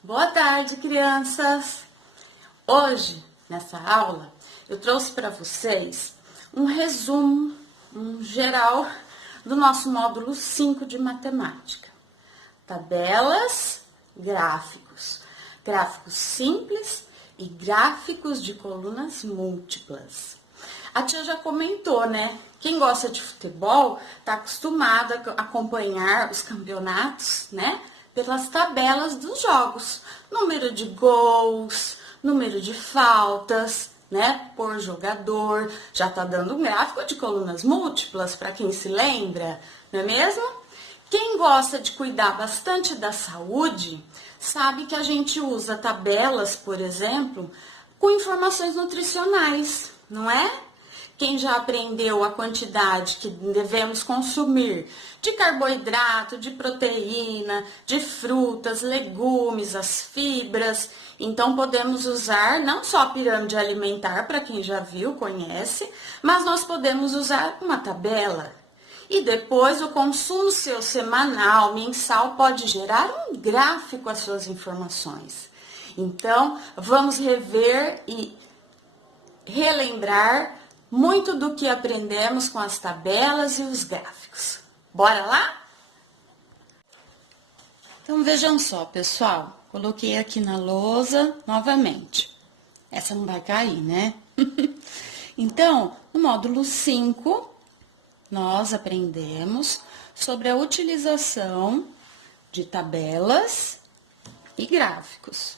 Boa tarde, crianças! Hoje, nessa aula, eu trouxe para vocês um resumo, geral do nosso módulo 5 de matemática. Tabelas, gráficos, gráficos simples e gráficos de colunas múltiplas. A tia já comentou, né? Quem gosta de futebol está acostumado a acompanhar os campeonatos, né? Pelas tabelas dos jogos. Número de gols, número de faltas, né? Por jogador. Já tá dando um gráfico de colunas múltiplas, para quem se lembra, não é mesmo? Quem gosta de cuidar bastante da saúde, sabe que a gente usa tabelas, por exemplo, com informações nutricionais, não é? Quem já aprendeu a quantidade que devemos consumir de carboidrato, de proteína, de frutas, legumes, as fibras. Então, podemos usar não só a pirâmide alimentar, para quem já viu, conhece, mas nós podemos usar uma tabela. E depois, o consumo seu semanal, mensal, pode gerar um gráfico às suas informações. Então, vamos rever e relembrar muito do que aprendemos com as tabelas e os gráficos. Bora lá? Então, vejam só, pessoal. Coloquei aqui na lousa novamente. Essa não vai cair, né? Então, no módulo 5, nós aprendemos sobre a utilização de tabelas e gráficos.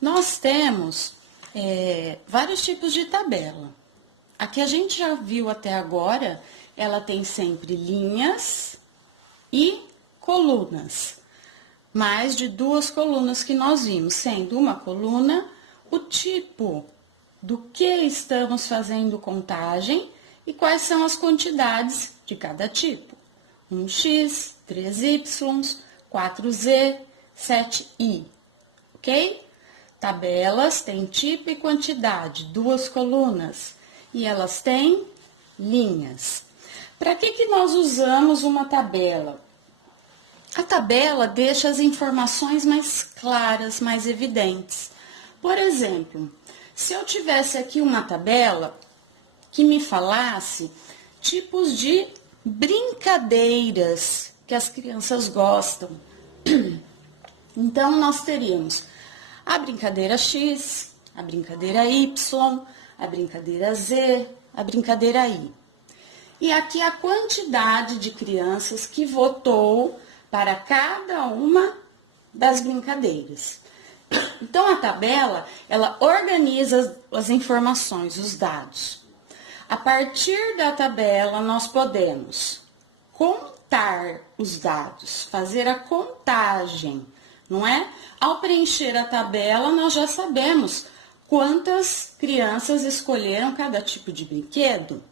Nós temos vários tipos de tabela. A que a gente já viu até agora, ela tem sempre linhas e colunas. Mais de duas colunas que nós vimos, sendo uma coluna o tipo do que estamos fazendo contagem e quais são as quantidades de cada tipo. 1x, 3y, 4z, 7i, ok? Tabelas têm tipo e quantidade, duas colunas. E elas têm linhas. Para que nós usamos uma tabela? A tabela deixa as informações mais claras, mais evidentes. Por exemplo, se eu tivesse aqui uma tabela que me falasse tipos de brincadeiras que as crianças gostam. Então, nós teríamos a brincadeira X, a brincadeira Y, a brincadeira Z, a brincadeira I. E aqui a quantidade de crianças que votou para cada uma das brincadeiras. Então, a tabela, ela organiza as informações, os dados. A partir da tabela, nós podemos contar os dados, fazer a contagem, não é? Ao preencher a tabela, nós já sabemos quantas crianças escolheram cada tipo de brinquedo.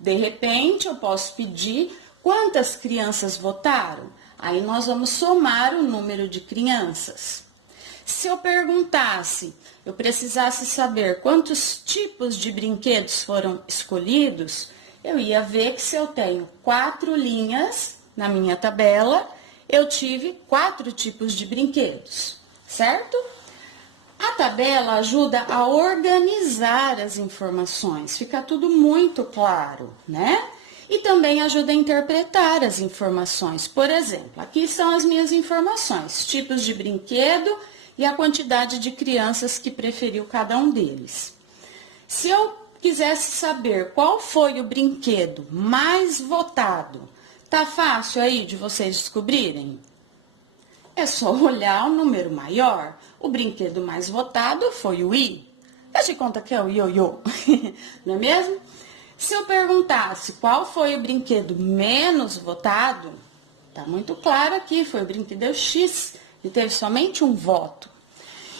De repente, eu posso pedir quantas crianças votaram. Aí, nós vamos somar o número de crianças. Se eu perguntasse, eu precisasse saber quantos tipos de brinquedos foram escolhidos, eu ia ver que se eu tenho 4 linhas na minha tabela, eu tive 4 tipos de brinquedos, certo? A tabela ajuda a organizar as informações, fica tudo muito claro, né? E também ajuda a interpretar as informações. Por exemplo, aqui são as minhas informações, tipos de brinquedo e a quantidade de crianças que preferiu cada um deles. Se eu quisesse saber qual foi o brinquedo mais votado, tá fácil aí de vocês descobrirem? É só olhar o número maior. O brinquedo mais votado foi o I. Faz de conta que é o ioiô, não é mesmo? Se eu perguntasse qual foi o brinquedo menos votado, tá muito claro aqui, foi o brinquedo X, e teve somente um voto.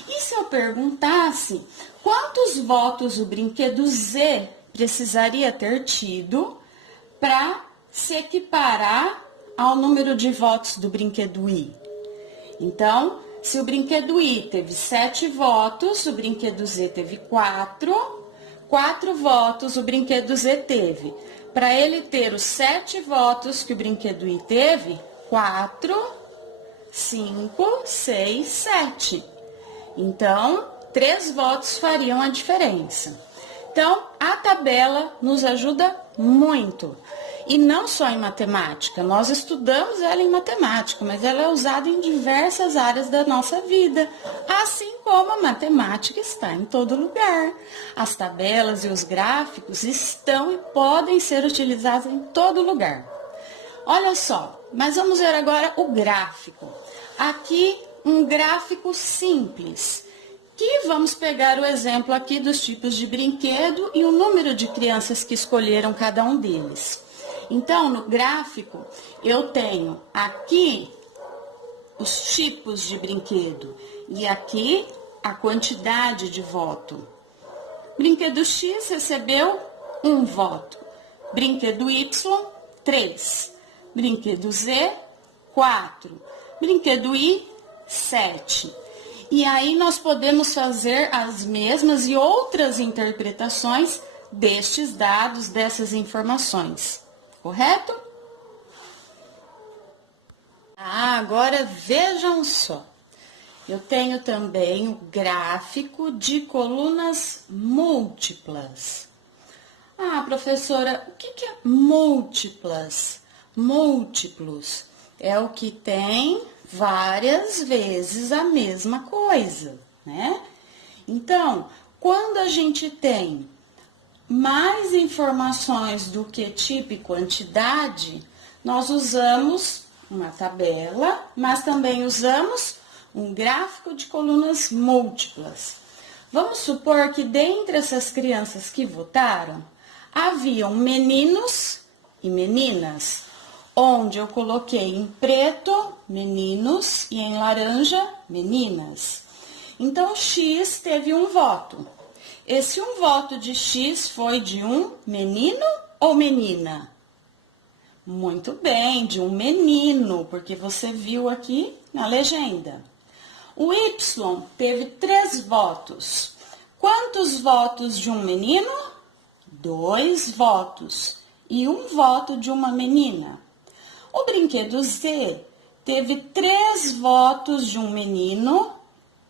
E se eu perguntasse quantos votos o brinquedo Z precisaria ter tido para se equiparar ao número de votos do brinquedo I? Então, se o brinquedo I teve 7 votos, o brinquedo Z teve 4 votos o brinquedo Z teve. Para ele ter os 7 votos que o brinquedo I teve, 4 5, 6, 7. Então, 3 votos fariam a diferença. Então, a tabela nos ajuda muito. E não só em matemática, nós estudamos ela em matemática, mas ela é usada em diversas áreas da nossa vida, assim como a matemática está em todo lugar. As tabelas e os gráficos estão e podem ser utilizados em todo lugar. Olha só, mas vamos ver agora o gráfico. Aqui, um gráfico simples. Que vamos pegar o exemplo aqui dos tipos de brinquedo e o número de crianças que escolheram cada um deles. Então, no gráfico, eu tenho aqui os tipos de brinquedo e aqui a quantidade de voto. Brinquedo X recebeu 1 voto. Brinquedo Y, 3. Brinquedo Z, 4. Brinquedo I, 7. E aí nós podemos fazer as mesmas e outras interpretações destes dados, dessas informações. Correto? Agora vejam só. Eu tenho também o gráfico de colunas múltiplas. Professora, o que é múltiplas? Múltiplos é o que tem várias vezes a mesma coisa, né? Então, quando a gente tem mais informações do que tipo e quantidade, nós usamos uma tabela, mas também usamos um gráfico de colunas múltiplas. Vamos supor que dentre essas crianças que votaram, haviam meninos e meninas, onde eu coloquei em preto meninos e em laranja meninas. Então, X teve 1 voto. Esse 1 voto de X foi de um menino ou menina? Muito bem, de um menino, porque você viu aqui na legenda. O Y teve 3 votos. Quantos votos de um menino? 2 votos. E 1 voto de uma menina. O brinquedo Z teve 3 votos de um menino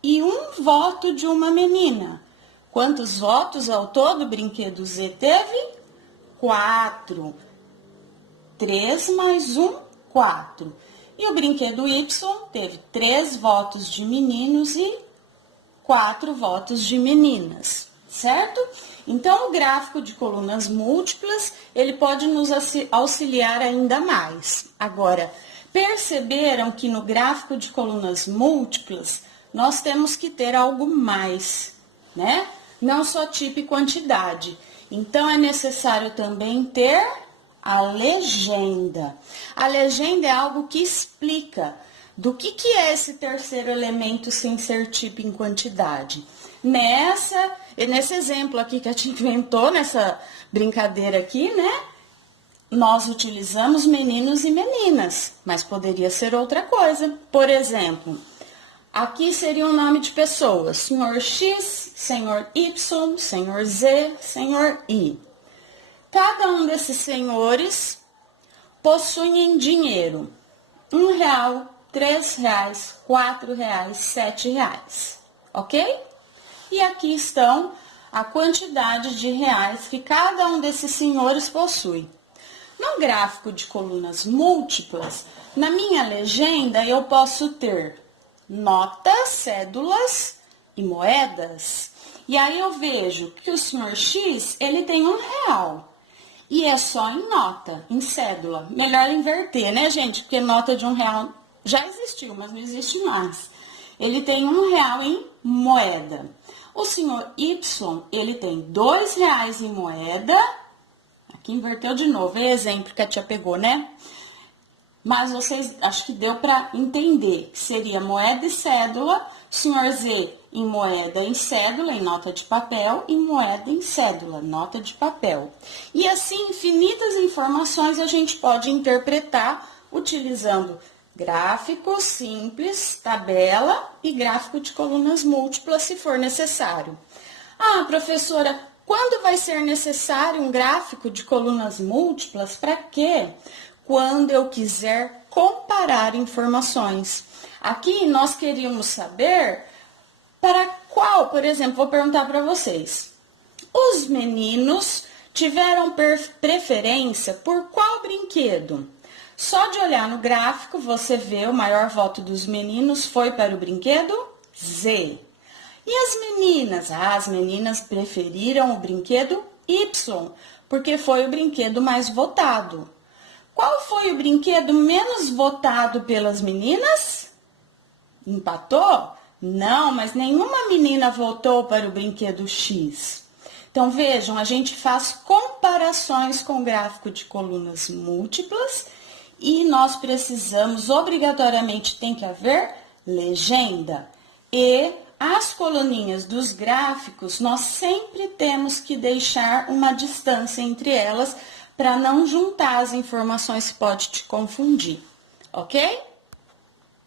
e 1 voto de uma menina. Quantos votos ao todo o brinquedo Z teve? 4. 3 mais 1, 4. E o brinquedo Y teve 3 votos de meninos e 4 votos de meninas, certo? Então, o gráfico de colunas múltiplas, ele pode nos auxiliar ainda mais. Agora, perceberam que no gráfico de colunas múltiplas, nós temos que ter algo mais, né? Não só tipo e quantidade. Então, é necessário também ter a legenda. A legenda é algo que explica do que é esse terceiro elemento sem ser tipo em quantidade. Nesse exemplo aqui que a gente inventou, nessa brincadeira aqui, né? Nós utilizamos meninos e meninas, mas poderia ser outra coisa. Por exemplo, aqui seria um nome de pessoas: senhor X, senhor Y, senhor Z, senhor I. Cada um desses senhores possuem dinheiro: R$1, R$3, R$4, R$7, ok? E aqui estão a quantidade de reais que cada um desses senhores possui. No gráfico de colunas múltiplas, na minha legenda eu posso ter notas, cédulas e moedas. E aí eu vejo que o senhor X, ele tem R$1. E é só em nota, em cédula. Melhor inverter, né, gente? Porque nota de R$1 já existiu, mas não existe mais. Ele tem R$1 em moeda. O senhor Y, ele tem R$2 em moeda. Aqui inverteu de novo, é exemplo que a tia pegou, né? Mas vocês, acho que deu para entender. Seria moeda e cédula, senhor Z em moeda em cédula, em nota de papel, e moeda em cédula, nota de papel. E assim, infinitas informações a gente pode interpretar utilizando gráfico simples, tabela e gráfico de colunas múltiplas, se for necessário. Professora, quando vai ser necessário um gráfico de colunas múltiplas? Para quê? Quando eu quiser comparar informações. Aqui nós queríamos saber para qual, por exemplo, vou perguntar para vocês. Os meninos tiveram preferência por qual brinquedo? Só de olhar no gráfico, você vê o maior voto dos meninos foi para o brinquedo Z. E as meninas? As meninas preferiram o brinquedo Y, porque foi o brinquedo mais votado. Qual foi o brinquedo menos votado pelas meninas? Empatou? Não, mas nenhuma menina votou para o brinquedo X. Então, vejam, a gente faz comparações com o gráfico de colunas múltiplas e nós precisamos, obrigatoriamente, tem que haver legenda. E as coluninhas dos gráficos, nós sempre temos que deixar uma distância entre elas para não juntar as informações que pode te confundir, ok?